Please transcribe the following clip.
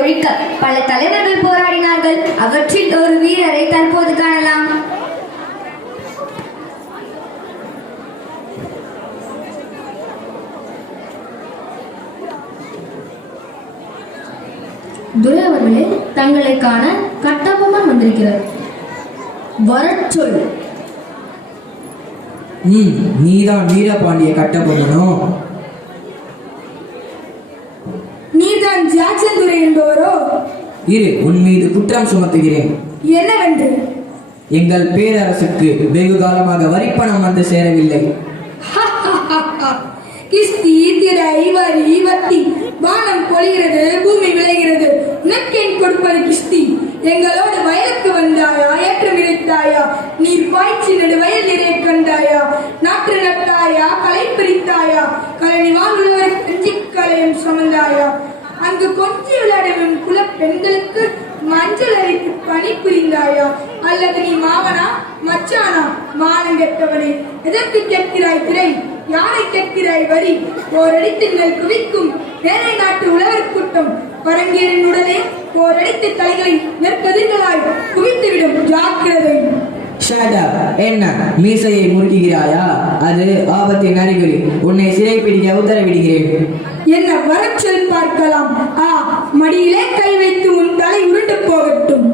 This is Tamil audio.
ஒழிக்க பல தலைவர்கள் போராடினார்கள். அவற்றில் ஒரு வீரரை தற்போது காணலாம். துரை அவர்களே, தங்களை காண கட்டபொம்மன் வந்திருக்கிறார். வரச்சொல். நீதான் வீரபாண்டிய கட்டபொம்மனோ? நீதான் ஜாக்சன் துரை என்பவரோ? இரு, உன் மீது குற்றம் சுமத்துகிறேன். என்னவென்று? எங்கள் பேரரசுக்கு வெகு காலமாக வரிப்பணம் வந்து சேரவில்லை. கிஸ்தி, திரை, வரி, வத்தி, வானம் பொழிகிறது, பூமி விளைகிறது. உனக்கேன் கொடுப்பது கிஸ்தி? எங்களோடு வயலுக்கு வந்தாயா? ஏற்றம் இறைத்தாயா? நீர் பாய்ச்சி நடு வயல் நிறைய கண்டாயா? நாற்று நட்டாயா? களை பிரித்தாயா? கழனி வாழ்வுள்ளவர் கஞ்சி கலையும் சுமந்தாயா? அங்கு கொஞ்சி விளையாடும் குல பெண்களுக்கு மஞ்சள் அரைத்து பணி புரிந்தாயா? அல்லது நீ மாவனா மச்சானா? மானம் கெட்டவனே, எதற்கு கேட்கிறாய் திரை? யாரை கேட்கிறாய் வரி? ஓரடித்து குவிக்கும் வேலை நாட்டு உழவர் கூட்டம் பரங்கேறின் உடனே ஓரடித்து தலைகளை நெற்கதிர்களாய் குவித்துவிடும். ஜாக்கிரதை. என்ன மீசையை முறுக்குகிறாயா? அது ஆபத்தின் அறிகுறி. உன்னை சிறைப்பிடிக்க உத்தரவிடுகிறேன். என்ன வரச்சொல் பார்க்கலாம். மடியிலே கை வைத்து உன் தலை உருண்டு போகட்டும்.